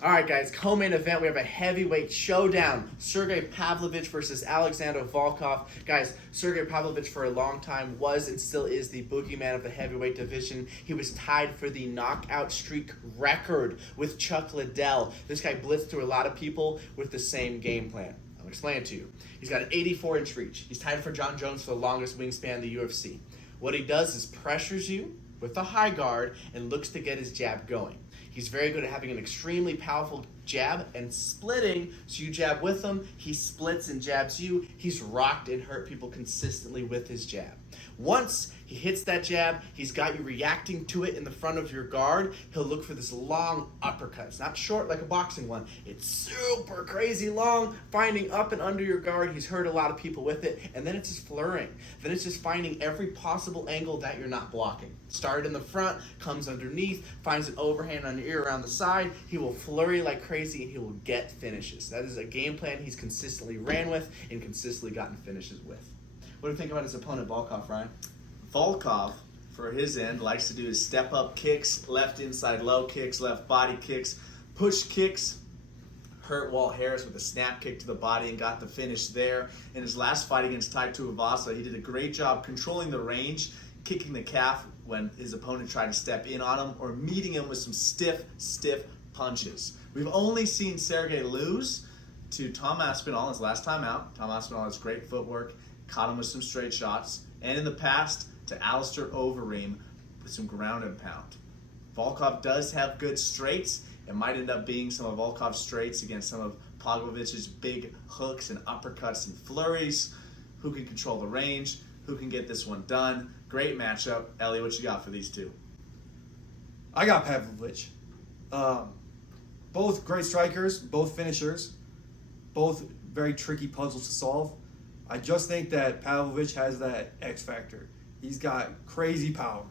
All right, guys, co-main event, we have a heavyweight showdown. Sergei Pavlovich versus Alexander Volkov. Guys, Sergei Pavlovich for a long time was and still is the boogeyman of the heavyweight division. He was tied for the knockout streak record with Chuck Liddell. This guy blitzed through a lot of people with the same game plan. I'll explain it to you. He's got an 84-inch reach. He's tied for John Jones for the longest wingspan in the UFC. What he does is pressures you with a high guard and looks to get his jab going. He's very good at having an extremely powerful jab and splitting. So you jab with him, he splits and jabs you. He's rocked and hurt people consistently with his jab. Once he hits that jab, he's got you reacting to it in the front of your guard. He'll look for this long uppercut. It's not short like a boxing one. It's super crazy long, finding up and under your guard. He's hurt a lot of people with it. And then it's just flurrying. Then it's just finding every possible angle that you're not blocking. Started in the front, comes underneath, finds an overhand on your ear around the side. He will flurry like crazy and he will get finishes. That is a game plan he's consistently ran with and consistently gotten finishes with. What do you think about his opponent, Volkov, Ryan? Volkov, for his end, likes to do his step-up kicks, left inside low kicks, left body kicks, push kicks. Hurt Walt Harris with a snap kick to the body and got the finish there. In his last fight against Tai Tuivasa, he did a great job controlling the range, kicking the calf when his opponent tried to step in on him or meeting him with some stiff punches. We've only seen Sergei lose to Tom Aspinall his last time out. Tom Aspinall has great footwork, caught him with some straight shots, and in the past to Alistair Overeem with some ground and pound. Volkov does have good straights. It might end up being some of Volkov's straights against some of Pavlovich's big hooks and uppercuts and flurries. Who can control the range? Who can get this one done? Great matchup. Ellie, what you got for these two? I got Pavlovich. Both great strikers, both finishers, both very tricky puzzles to solve. I just think that Pavlovich has that X factor. He's got crazy power,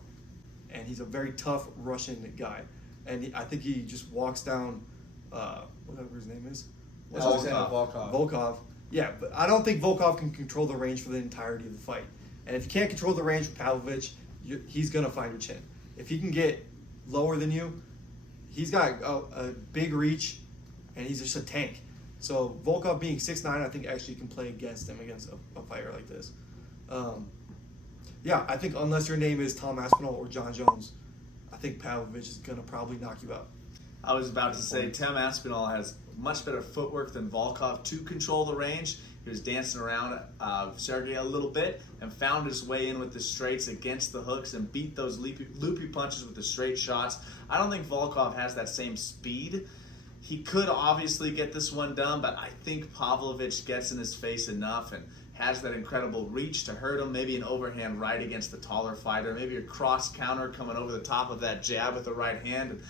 and he's a very tough Russian guy. And I think he just walks down, whatever his name is. Alexander Volkov. Volkov. Yeah, but I don't think Volkov can control the range for the entirety of the fight. And if you can't control the range with Pavlovich, he's going to find your chin. If he can get lower than you, he's got a big reach, and he's just a tank. So Volkov being 6'9", I think actually can play against him, against a fighter like this. Yeah, I think unless your name is Tom Aspinall or John Jones, I think Pavlovich is going to probably knock you out. I was about to say, Tom Aspinall has much better footwork than Volkov to control the range. He was dancing around Sergei a little bit and found his way in with the straights against the hooks and beat those loopy punches with the straight shots. I don't think Volkov has that same speed. He could obviously get this one done, but I think Pavlovich gets in his face enough and has that incredible reach to hurt him. Maybe an overhand right against the taller fighter. Maybe a cross counter coming over the top of that jab with the right hand.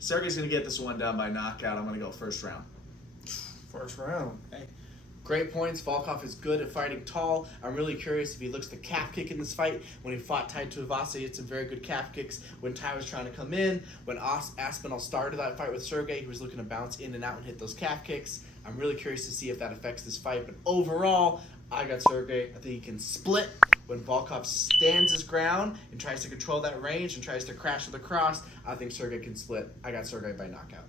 Sergei's going to get this one done by knockout. I'm going to go first round. First round. Okay. Great points. Volkov is good at fighting tall. I'm really curious if he looks to calf kick in this fight. When he fought Tai Tuivasa, he had some very good calf kicks. When Tai was trying to come in, when Aspinall started that fight with Sergei, he was looking to bounce in and out and hit those calf kicks. I'm really curious to see if that affects this fight. But overall, I got Sergei. I think he can split when Volkov stands his ground and tries to control that range and tries to crash with the cross. I think Sergei can split. I got Sergei by knockout.